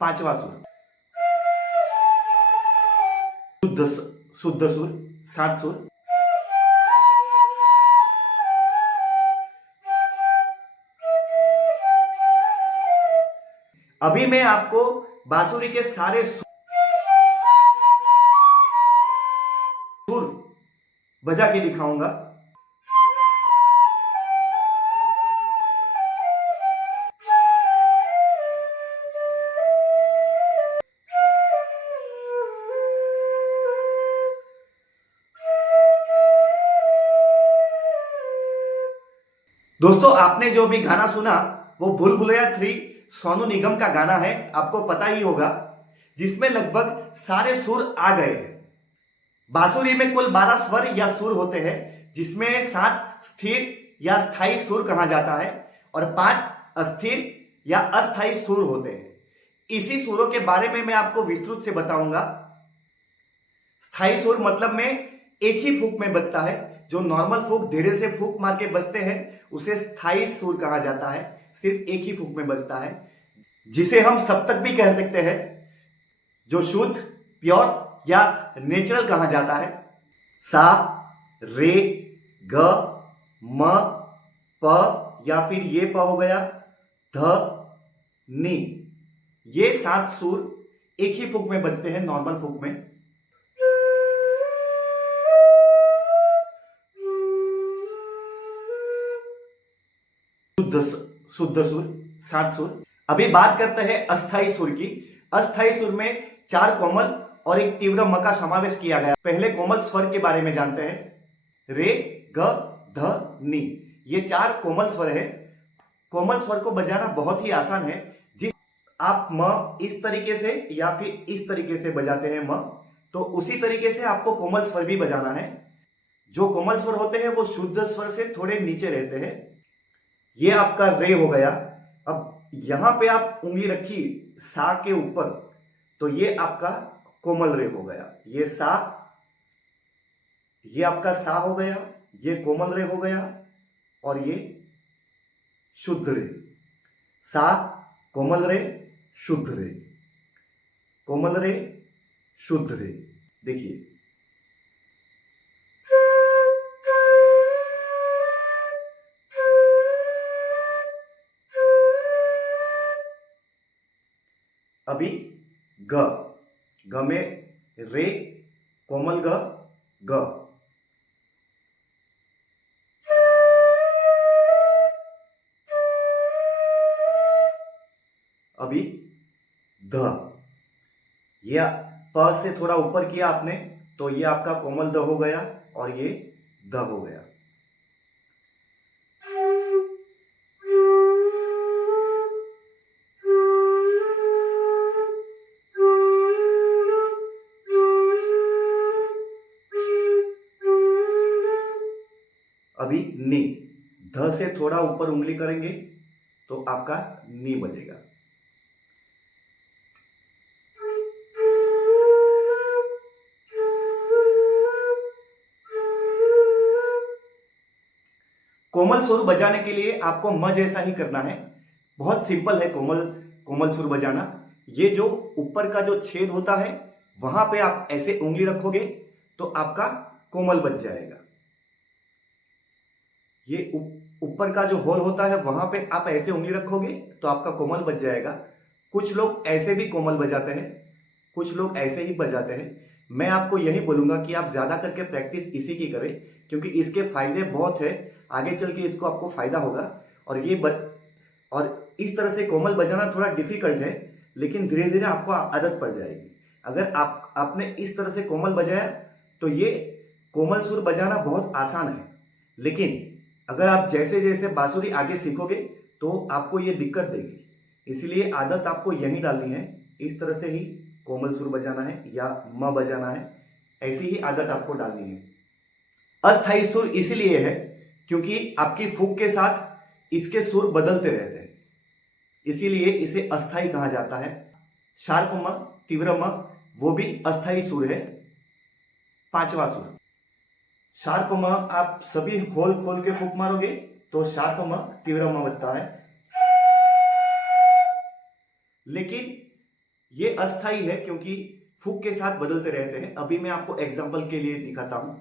पांचवा सुर शुद्ध शुद्ध सुर, सात सुर। अभी मैं आपको बांसुरी के सारे सुर बजा के दिखाऊंगा। दोस्तों, आपने जो भी गाना सुना वो भूल भुलैया 3 सोनू निगम का गाना है, आपको पता ही होगा, जिसमें लगभग सारे सुर आ गए हैं। बांसुरी में कुल 12 स्वर या सुर होते हैं, जिसमें 7 स्थिर या स्थायी सुर कहा जाता है और 5 अस्थिर या अस्थायी सुर होते हैं। इसी सुरों के बारे में मैं आपको विस्तृत से बताऊंगा। स्थायी सुर मतलब में एक ही फूंक में बजता है। जो नॉर्मल फूंक धीरे से फूंक मार के बजते हैं उसे स्थायी सुर कहा जाता है, सिर्फ एक ही फूंक में बजता है, जिसे हम सप्तक भी कह सकते हैं, जो शुद्ध, प्योर या नेचुरल कहा जाता है। सा, रे, ग, म, प या फिर ये प हो गया, ध, नी, ये 7 सुर एक ही फूंक में बजते हैं, नॉर्मल फूंक में। शुद्ध सुर, 7 सुर। अभी बात करते हैं अस्थाई सुर की। अस्थाई सुर में 4 कोमल और एक तीव्र म का समावेश किया गया। पहले कोमल स्वर के बारे में जानते हैं। रे, ग, ध, नी, ये 4 कोमल स्वर है। कोमल स्वर को बजाना बहुत ही आसान है। जिस आप म इस तरीके से या फिर इस तरीके से बजाते हैं म, तो उसी तरीके से आपको कोमल स्वर भी बजाना है। जो कोमल स्वर होते हैं वो शुद्ध स्वर से थोड़े नीचे रहते हैं। ये आपका रे हो गया। अब यहां पे आप उंगली रखी सा के ऊपर, तो ये आपका कोमल रे हो गया। ये सा, ये आपका सा हो गया, ये कोमल रे हो गया और ये शुद्ध रे। सा, कोमल रे, शुद्ध रे, कोमल रे, शुद्ध रे। देखिए, अभी ग, ग में रे, कोमल ग, ग। अभी ध, ये प से थोड़ा ऊपर किया आपने, तो ये आपका कोमल द हो गया और ये द हो गया। अभी नी, ध से थोड़ा ऊपर उंगली करेंगे तो आपका नी बजेगा। कोमल सुर बजाने के लिए आपको म जैसा ही करना है। बहुत सिंपल है कोमल सुर बजाना। ये जो ऊपर का जो छेद होता है वहां पे आप ऐसे उंगली रखोगे तो आपका कोमल बज जाएगा। ये ऊपर का जो होल होता है वहां पे आप ऐसे उंगली रखोगे तो आपका कोमल बज जाएगा। कुछ लोग ऐसे भी कोमल बजाते हैं, कुछ लोग ऐसे ही बजाते हैं। मैं आपको यही बोलूंगा कि आप ज्यादा करके प्रैक्टिस इसी की करें, क्योंकि इसके फायदे बहुत है। आगे चल के इसको आपको फायदा होगा। और इस तरह से कोमल बजाना थोड़ा डिफिकल्ट है, लेकिन धीरे धीरे आपको आदत पड़ जाएगी। अगर आपने इस तरह से कोमल बजाया तो ये कोमल सुर बजाना बहुत आसान है। लेकिन अगर आप जैसे जैसे बांसुरी आगे सीखोगे तो आपको ये दिक्कत देगी। इसलिए आदत आपको यही डालनी है। इस तरह से ही कोमल सुर बजाना है या म बजाना है, ऐसी ही आदत आपको डालनी है। अस्थाई सुर इसलिए है क्योंकि आपकी फूंक के साथ इसके सुर बदलते रहते हैं, इसीलिए इसे अस्थाई कहा जाता है। शार्प म, तीव्र म, वो भी अस्थाई सुर है। पांचवा सुर शार्प म, आप सभी होल खोल के फूंक मारोगे तो शार्प म, तीव्र म बजता है। लेकिन ये अस्थाई है क्योंकि फूक के साथ बदलते रहते हैं। अभी मैं आपको एग्जाम्पल के लिए दिखाता हूं।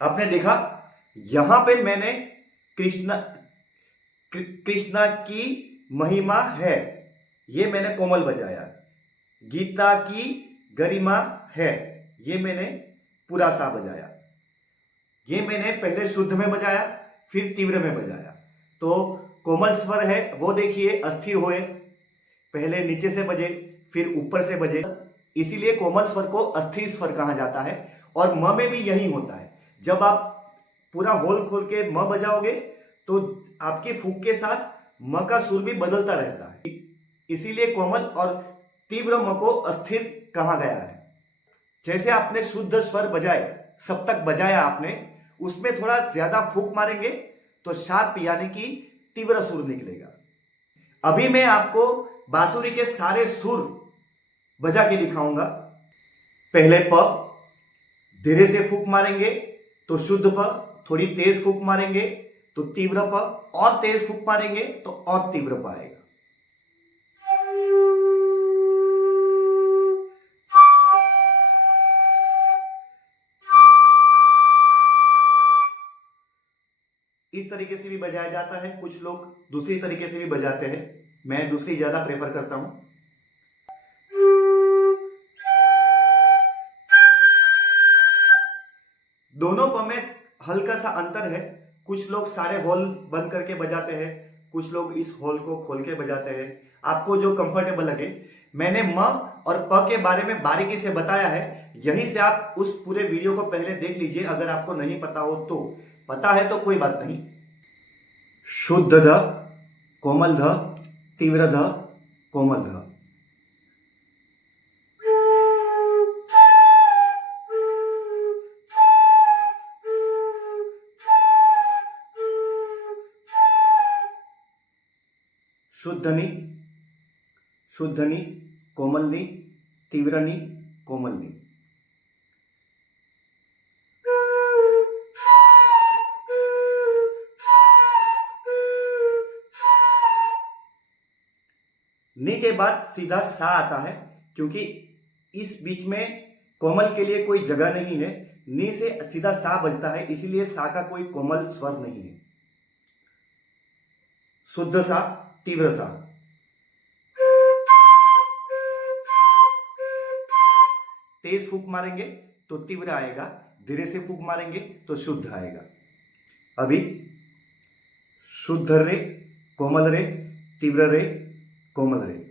आपने देखा, यहां पे मैंने कृष्णा कृष्णा की महिमा है, ये मैंने कोमल बजाया। गीता की गरिमा है, ये मैंने पूरा सा बजाया। ये मैंने पहले शुद्ध में बजाया, फिर तीव्र में बजाया। तो कोमल स्वर है वो देखिए अस्थिर हुए, पहले नीचे से बजे फिर ऊपर से बजे, इसीलिए कोमल स्वर को अस्थिर स्वर कहा जाता है। और म में भी यही होता है, जब आप पूरा होल खोल के म बजाओगे तो आपके फूक के साथ म का सुर भी बदलता रहता है, इसीलिए कोमल और तीव्र म को अस्थिर कहा गया है। जैसे आपने शुद्ध स्वर बजाए, सप्तक बजाया आपने, उसमें थोड़ा ज्यादा फूक मारेंगे तो शार्प यानी कि तीव्र सुर निकलेगा। अभी मैं आपको बांसुरी के सारे सुर बजा के दिखाऊंगा। पहले प, धीरे से फूक मारेंगे तो शुद्ध प, थोड़ी तेज फूक मारेंगे तो तीव्र प, और तेज फूक मारेंगे तो और तीव्र प आएगा। इस तरीके से भी बजाया जाता है, कुछ लोग दूसरी तरीके से भी बजाते हैं, मैं दूसरी ज्यादा प्रेफर करता हूं। दोनों प में हल्का सा अंतर है, कुछ लोग सारे होल बंद करके बजाते हैं, कुछ लोग इस होल को खोल के बजाते हैं, आपको जो कंफर्टेबल लगे। मैंने म और प के बारे में बारीकी से बताया है, यहीं से आप उस पूरे वीडियो को पहले देख लीजिए, अगर आपको नहीं पता हो तो। पता है तो कोई बात नहीं। शुद्ध ध, कोमल ध, तीव्र ध, कोमल ध। शुद्ध नी, शुद्ध नी, कोमल नी, तीव्र नी, कोमल नी। नी के बाद सीधा सा आता है, क्योंकि इस बीच में कोमल के लिए कोई जगह नहीं है, नी से सीधा सा बजता है, इसीलिए सा का कोई कोमल स्वर नहीं है। शुद्ध सा, तीव्र सा। तेज फूक मारेंगे तो तीव्र आएगा, धीरे से फूक मारेंगे तो शुद्ध आएगा। अभी शुद्ध रे, कोमल रे, तीव्र रे, कोमल रे।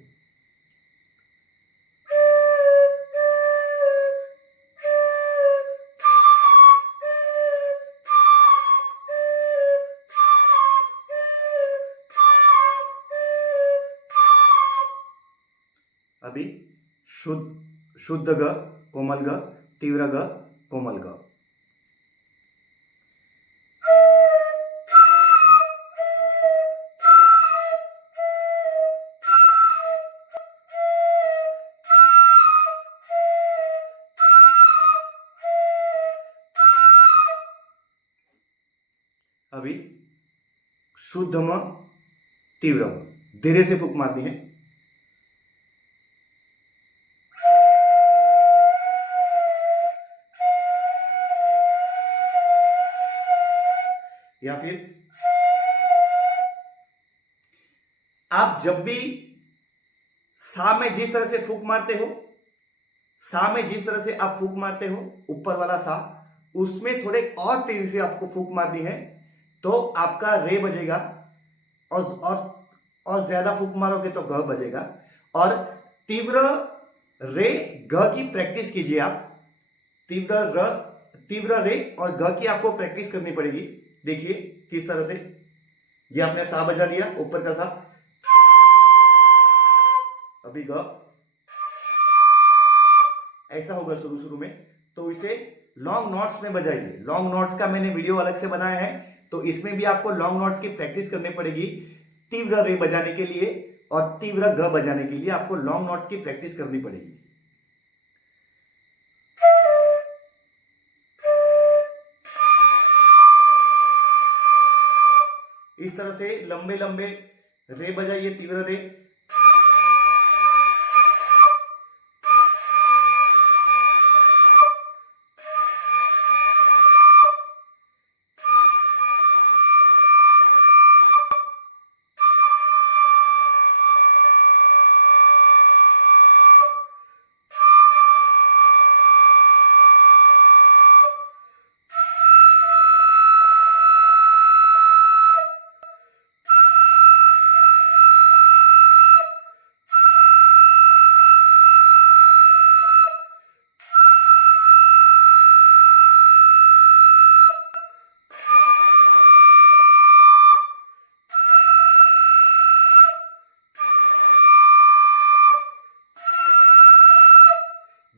अभी शुद्ध ग, कोमल ग, तीव्र ग, कोमल ग। अभी शुद्ध म, तीव्र म, धीरे से फूक मारनी है। या फिर आप जब भी सा में जिस तरह से फूक मारते हो, सा में जिस तरह से आप फूक मारते हो, ऊपर वाला सा, उसमें थोड़े और तेजी से आपको फूक मारनी है तो आपका रे बजेगा, और ज्यादा फूक मारोगे तो ग बजेगा। और तीव्र रे ग की प्रैक्टिस कीजिए आप। तीव्र रे और ग की आपको प्रैक्टिस करनी पड़ेगी। देखिए किस तरह से, ये आपने सा बजा दिया, ऊपर का सा, अभी ग ऐसा होगा शुरू शुरू में, तो इसे लॉन्ग नोट्स में बजाइए। लॉन्ग नोट्स का मैंने वीडियो अलग से बनाया है, तो इसमें भी आपको लॉन्ग नोट्स की प्रैक्टिस करनी पड़ेगी। तीव्र रे बजाने के लिए और तीव्र ग बजाने के लिए आपको लॉन्ग नोट्स की प्रैक्टिस करनी पड़ेगी। इस तरह से लंबे लंबे रे बजाइए, तीव्र रे।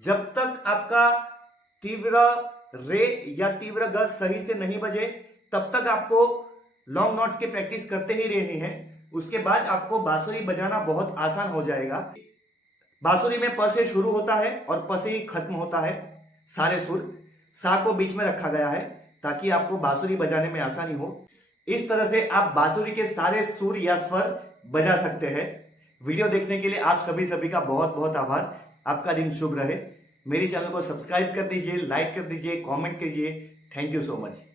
जब तक आपका तीव्र रे या तीव्र ग सही से नहीं बजे, तब तक आपको लॉन्ग नोट्स की प्रैक्टिस करते ही रहनी है। उसके बाद आपको बांसुरी बजाना बहुत आसान हो जाएगा। बांसुरी में प से शुरू होता है और प से ही खत्म होता है। सारे सुर सा को बीच में रखा गया है ताकि आपको बांसुरी बजाने में आसानी हो। इस तरह से आप बांसुरी के सारे सुर या स्वर बजा सकते हैं। वीडियो देखने के लिए आप सभी का बहुत बहुत आभार। आपका दिन शुभ रहे। मेरी चैनल को सब्सक्राइब कर दीजिए, लाइक कर दीजिए, कमेंट कीजिए। Thank you so much.